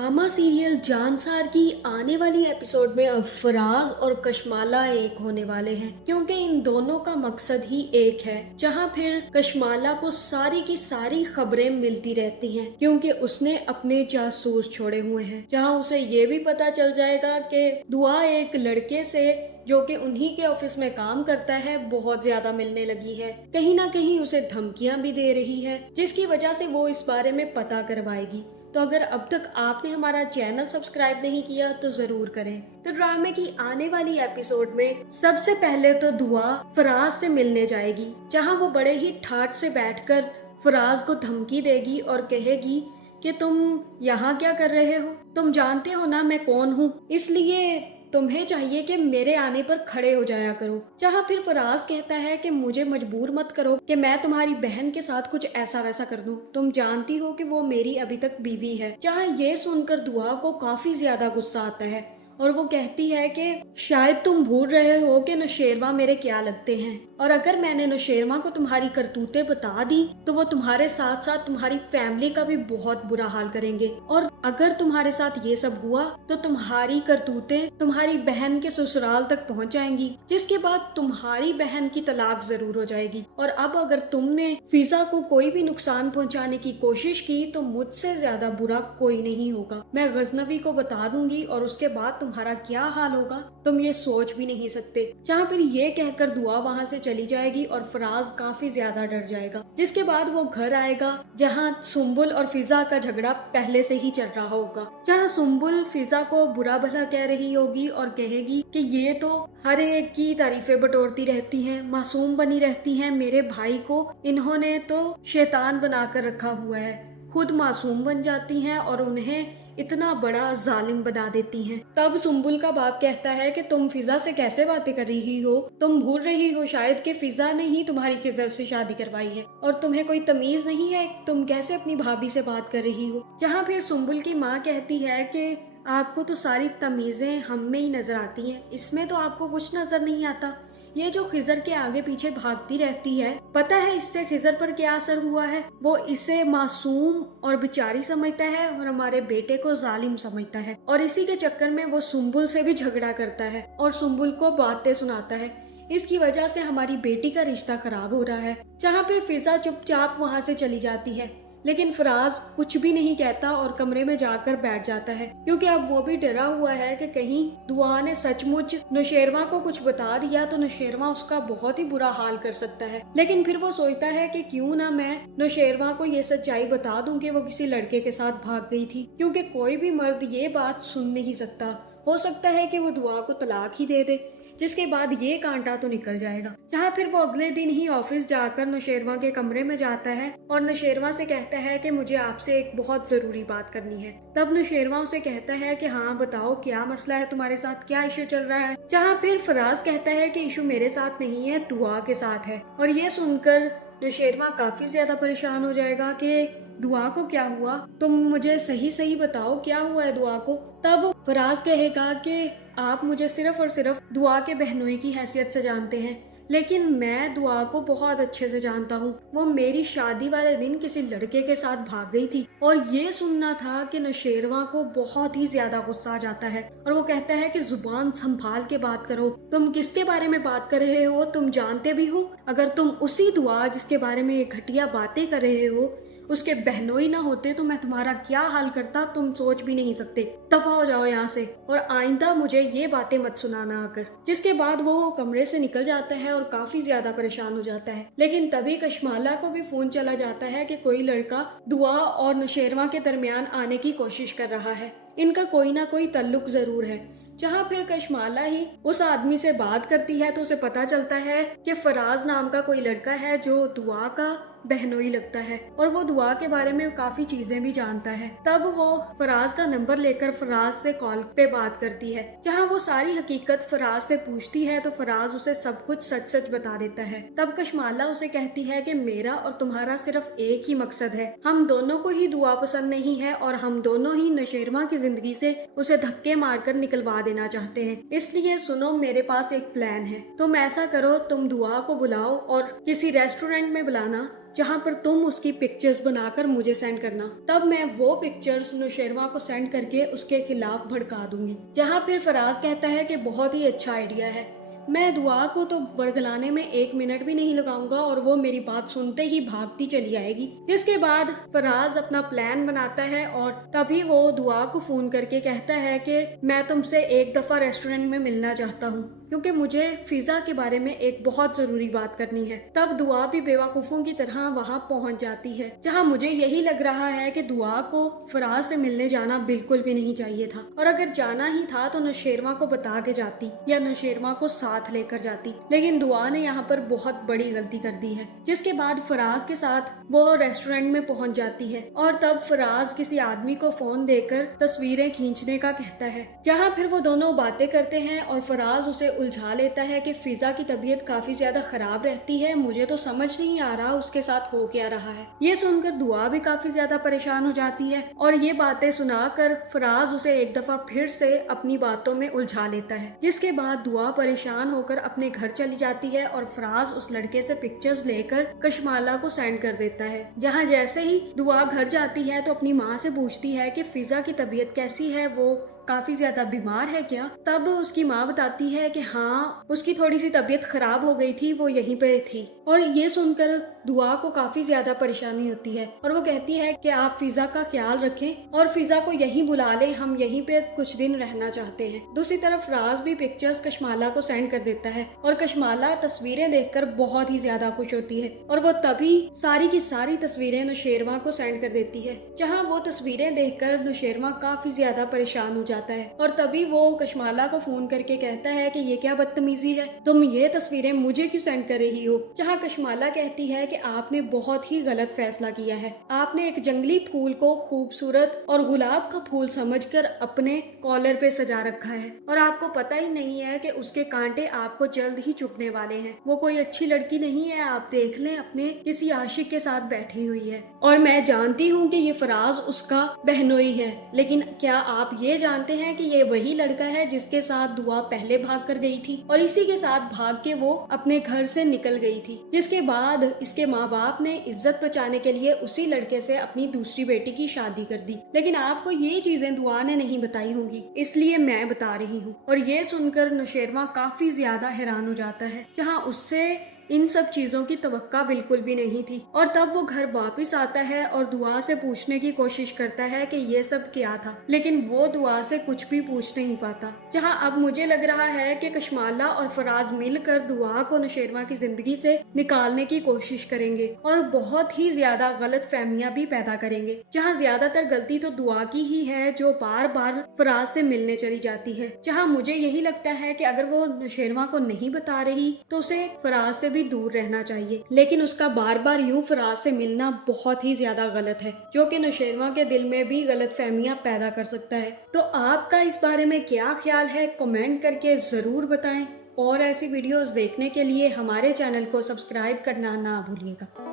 Drama serial Jansar की आने वाली एपिसोड में अब फराज और कशमाला एक होने वाले हैं, क्योंकि इन दोनों का मकसद ही एक है। जहां फिर कशमाला को सारी की सारी खबरें मिलती रहती हैं, क्योंकि उसने अपने जासूस छोड़े हुए हैं। जहां उसे ये भी पता चल जाएगा कि दुआ एक लड़के से जो कि उन्हीं के ऑफिस में काम करता है बहुत ज्यादा मिलने लगी है। कहीं ना कहीं उसे धमकियां भी दे रही है, जिसकी वजह से वो इस बारे में पता करवाएगी। तो अगर अब तक आपने हमारा चैनल सब्सक्राइब नहीं किया तो जरूर करें। तो ड्रामे की आने वाली एपिसोड में सबसे पहले तो दुआ फराज से मिलने जाएगी, जहां वो बड़े ही ठाठ से बैठकर फराज को धमकी देगी और कहेगी कि तुम यहाँ क्या कर रहे हो, तुम जानते हो ना मैं कौन हूँ, इसलिए तुम्हें चाहिए कि मेरे आने पर खड़े हो जाया करो। जहाँ फिर फराज कहता है कि मुझे मजबूर मत करो कि मैं तुम्हारी बहन के साथ कुछ ऐसा वैसा कर दूं, तुम जानती हो कि वो मेरी अभी तक बीवी है। जहाँ ये सुनकर दुआ को काफी ज्यादा गुस्सा आता है और वो कहती है कि शायद तुम भूल रहे हो कि नौशेरवा मेरे क्या लगते हैं, और अगर मैंने नौशेरवा को तुम्हारी करतूतें बता दी तो वो तुम्हारे साथ साथ तुम्हारी फैमिली का भी बहुत बुरा हाल करेंगे, और अगर तुम्हारे साथ ये सब हुआ तो तुम्हारी करतूतें तुम्हारी बहन के ससुराल तक पहुंच जाएंगी, जिसके बाद तुम्हारी बहन की तलाक जरूर हो जाएगी। और अब अगर तुमने फिजा को कोई भी नुकसान पहुंचाने की कोशिश की तो मुझसे ज्यादा बुरा कोई नहीं होगा। मैं गजनवी को बता दूंगी और उसके बाद तुम्हारा क्या हाल होगा तुम ये सोच भी नहीं सकते। जहाँ फिर ये कहकर दुआ वहाँ से चली जाएगी और फराज काफी ज्यादा डर जाएगा। जिसके बाद वो घर आएगा, जहाँ सुम्बुल और फिजा का झगड़ा पहले से ही चल रहा होगा। जहाँ सुम्बुल फिजा को बुरा भला कह रही होगी और कहेगी कि ये तो हर एक की तारीफें बटोरती रहती हैं, मासूम बनी रहती हैं, मेरे भाई को इन्होंने तो शैतान बनाकर रखा हुआ है, खुद मासूम बन जाती हैं और उन्हें इतना बड़ा जालिम बना देती हैं। तब सुम्बुल का बाप कहता है कि तुम फिजा से कैसे बातें कर रही हो, तुम भूल रही हो शायद कि फिजा ने ही तुम्हारी खिजर से शादी करवाई है और तुम्हें कोई तमीज नहीं है, तुम कैसे अपनी भाभी से बात कर रही हो। जहाँ फिर सुम्बुल की माँ कहती है कि आपको तो सारी तमीजें हम में ही नजर आती हैं, इसमें तो आपको कुछ नजर नहीं आता। ये जो खिजर के आगे पीछे भागती रहती है, पता है इससे खिजर पर क्या असर हुआ है? वो इसे मासूम और बेचारी समझता है और हमारे बेटे को जालिम समझता है, और इसी के चक्कर में वो सुम्बुल से भी झगड़ा करता है और सुम्बुल को बातें सुनाता है। इसकी वजह से हमारी बेटी का रिश्ता खराब हो रहा है। जहाँ पे फिजा चुपचाप वहाँ से चली जाती है, लेकिन फराज कुछ भी नहीं कहता और कमरे में जाकर बैठ जाता है, क्योंकि अब वो भी डरा हुआ है कि कहीं दुआ ने सचमुच नौशेरवा को कुछ बता दिया तो नौशेरवा उसका बहुत ही बुरा हाल कर सकता है। लेकिन फिर वो सोचता है कि क्यों ना मैं नौशेरवा को ये सच्चाई बता दूं कि वो किसी लड़के के साथ भाग गई थी, क्योंकि कोई भी मर्द ये बात सुन नहीं सकता। हो सकता है कि वो दुआ को तलाक ही दे दे, जिसके बाद ये कांटा तो निकल जाएगा। जहाँ फिर वो अगले दिन ही ऑफिस जाकर नौशेरवा के कमरे में जाता है और नौशेरवा से कहता है कि मुझे आपसे एक बहुत जरूरी बात करनी है। तब नौशेरवा उसे कहता है कि हाँ बताओ क्या मसला है तुम्हारे साथ, क्या इशू चल रहा है। जहाँ फिर फराज कहता है कि इशू मेरे साथ नहीं है, दुआ के साथ है। और ये सुनकर नौशेरवा काफी ज्यादा परेशान हो जाएगा कि दुआ को क्या हुआ, तुम मुझे सही सही बताओ क्या हुआ है दुआ को। तब फराज कहेगा कि आप मुझे सिर्फ और सिर्फ दुआ के बहनोई की हैसियत से जानते हैं, लेकिन मैं दुआ को बहुत अच्छे से जानता हूँ। वो मेरी शादी वाले दिन किसी लड़के के साथ भाग गई थी। और ये सुनना था कि नौशेरवा को बहुत ही ज्यादा गुस्सा आ जाता है और वो कहता है कि जुबान संभाल के बात करो, तुम किसके बारे में बात कर रहे हो, तुम जानते भी हो अगर तुम उसी दुआ जिसके बारे में ये घटिया बातें कर रहे हो उसके बहनोई ना होते तो मैं तुम्हारा क्या हाल करता, तुम सोच भी नहीं सकते। दफा हो जाओ यहाँ से और आइंदा मुझे ये बातें मत सुनाना आकर। जिसके बाद वो कमरे से निकल जाता है और काफी ज्यादा परेशान हो जाता है। लेकिन तभी कशमाला को भी फोन चला जाता है कि कोई लड़का दुआ और नौशेरवा के दरमियान आने की कोशिश कर रहा है, इनका कोई ना कोई ताल्लुक जरूर है। जहाँ फिर कशमाला ही उस आदमी से बात करती है तो उसे पता चलता है कि फराज नाम का कोई लड़का है जो दुआ का बहनोई लगता है और वो दुआ के बारे में काफी चीजें भी जानता है। तब वो फराज का नंबर लेकर फराज से कॉल पे बात करती है, जहाँ वो सारी हकीकत फराज से पूछती है तो फराज उसे सब कुछ सच सच बता देता है। तब कशमाला उसे कहती है कि मेरा और तुम्हारा सिर्फ एक ही मकसद है, हम दोनों को ही दुआ पसंद नहीं है और हम दोनों ही नौशेरवा की जिंदगी से उसे धक्के मारकर निकलवा देना चाहते हैं। इसलिए सुनो, मेरे पास एक प्लान है, तुम ऐसा करो, तुम दुआ को बुलाओ और किसी रेस्टोरेंट में बुलाना जहाँ पर तुम उसकी पिक्चर्स बनाकर मुझे सेंड करना, तब मैं वो पिक्चर्स नौशेरवा को सेंड करके उसके खिलाफ भड़का दूंगी। जहाँ फिर फराज कहता है कि बहुत ही अच्छा आइडिया है, मैं दुआ को तो वर्गलाने में 1 मिनट भी नहीं लगाऊंगा और वो मेरी बात सुनते ही भागती चली आएगी। जिसके बाद फराज अपना प्लान बनाता है और तभी वो दुआ को फोन करके कहता है कि मैं तुमसे एक दफा रेस्टोरेंट में मिलना चाहता हूँ, क्योंकि मुझे फिजा के बारे में एक बहुत जरूरी बात करनी है। तब दुआ भी बेवकूफों की तरह वहाँ पहुँच जाती है, जहाँ मुझे यही लग रहा है कि दुआ को फराज से मिलने जाना बिल्कुल भी नहीं चाहिए था, और अगर जाना ही था तो नौशेरवा को बता के जाती या नौशेरवा को साथ लेकर जाती। लेकिन दुआ ने यहाँ पर बहुत बड़ी गलती कर दी है। जिसके बाद फराज के साथ वो रेस्टोरेंट में पहुँच जाती है और तब फराज किसी आदमी को फोन देकर तस्वीरें खींचने का कहता है, जहाँ फिर वो दोनों बातें करते हैं और फराज उसे उलझा लेता है कि फिजा की तबीयत काफी ज्यादा खराब रहती है, मुझे तो समझ नहीं आ रहा उसके साथ हो क्या रहा है। ये सुनकर दुआ भी काफी ज्यादा परेशान हो जाती है और ये बातें सुनाकर फराज उसे एक दफा फिर से अपनी बातों में उलझा लेता है। जिसके बाद दुआ परेशान होकर अपने घर चली जाती है और फराज उस लड़के से पिक्चर्स लेकर कशमाला को सेंड कर देता है। जहाँ जैसे ही दुआ घर जाती है तो अपनी माँ से पूछती है कि फिजा की तबीयत कैसी है, वो काफी ज्यादा बीमार है क्या। तब उसकी माँ बताती है कि हाँ, उसकी थोड़ी सी तबीयत खराब हो गई थी, वो यहीं पे थी। और ये सुनकर दुआ को काफी ज्यादा परेशानी होती है और वो कहती है कि आप फिजा का ख्याल रखें और फिजा को यहीं बुला लें, हम यहीं पे कुछ दिन रहना चाहते हैं। दूसरी तरफ राज भी पिक्चर्स कशमाला को सेंड कर देता है और कशमाला तस्वीरें देखकर बहुत ही ज्यादा खुश होती है और वो तभी सारी की सारी तस्वीरें नौशेरवा को सेंड कर देती है। जहाँ वो तस्वीरें देखकर नौशेरवा काफी ज्यादा परेशान हो जाता है और तभी वो कशमाला को फोन करके कहता है कि ये क्या बदतमीजी है, तुम ये तस्वीरें मुझे क्यों सेंड कर रही हो। जहाँ कशमाला कहती है कि आपने बहुत ही गलत फैसला किया है, आपने एक जंगली फूल को खूबसूरत और गुलाब का फूल समझकर अपने कॉलर पे सजा रखा है और आपको पता ही नहीं है कि उसके कांटे आपको जल्द ही चुभने वाले हैं। वो कोई अच्छी लड़की नहीं है, आप देख लें, अपने किसी आशिक के साथ बैठी हुई है और मैं जानती हूँ कि ये फराज उसका बहनोई है, लेकिन क्या आप ये जानते हैं कि ये वही लड़का है जिसके साथ दुआ पहले भाग कर गई थी और इसी के साथ भाग के वो अपने घर से निकल गई थी। जिसके बाद इसके माँ बाप ने इज्जत बचाने के लिए उसी लड़के से अपनी दूसरी बेटी की शादी कर दी। लेकिन आपको ये चीजें दुआ ने नहीं बताई होंगी, इसलिए मैं बता रही हूँ। और ये सुनकर नौशेरवा काफी ज्यादा हैरान हो जाता है, जहाँ उससे इन सब चीजों की तवक्का बिल्कुल भी नहीं थी। और तब वो घर वापस आता है और दुआ से पूछने की कोशिश करता है कि ये सब क्या था, लेकिन वो दुआ से कुछ भी पूछ नहीं पाता। जहां अब मुझे लग रहा है कि कशमाला और फराज मिलकर दुआ को नौशेरवा की जिंदगी से निकालने की कोशिश करेंगे और बहुत ही ज्यादा गलत फहमियां भी पैदा करेंगे। जहाँ ज्यादातर गलती तो दुआ की ही है, जो बार बार फराज से मिलने चली जाती है। जहाँ मुझे यही लगता है कि अगर वो नौशेरवा को नहीं बता रही तो उसे फराज से दूर रहना चाहिए, लेकिन उसका बार बार यूं फराज से मिलना बहुत ही ज्यादा गलत है, जो कि नौशेरवा के दिल में भी गलत फहमियां पैदा कर सकता है। तो आपका इस बारे में क्या ख्याल है, कमेंट करके जरूर बताएं और ऐसी वीडियोस देखने के लिए हमारे चैनल को सब्सक्राइब करना ना भूलिएगा।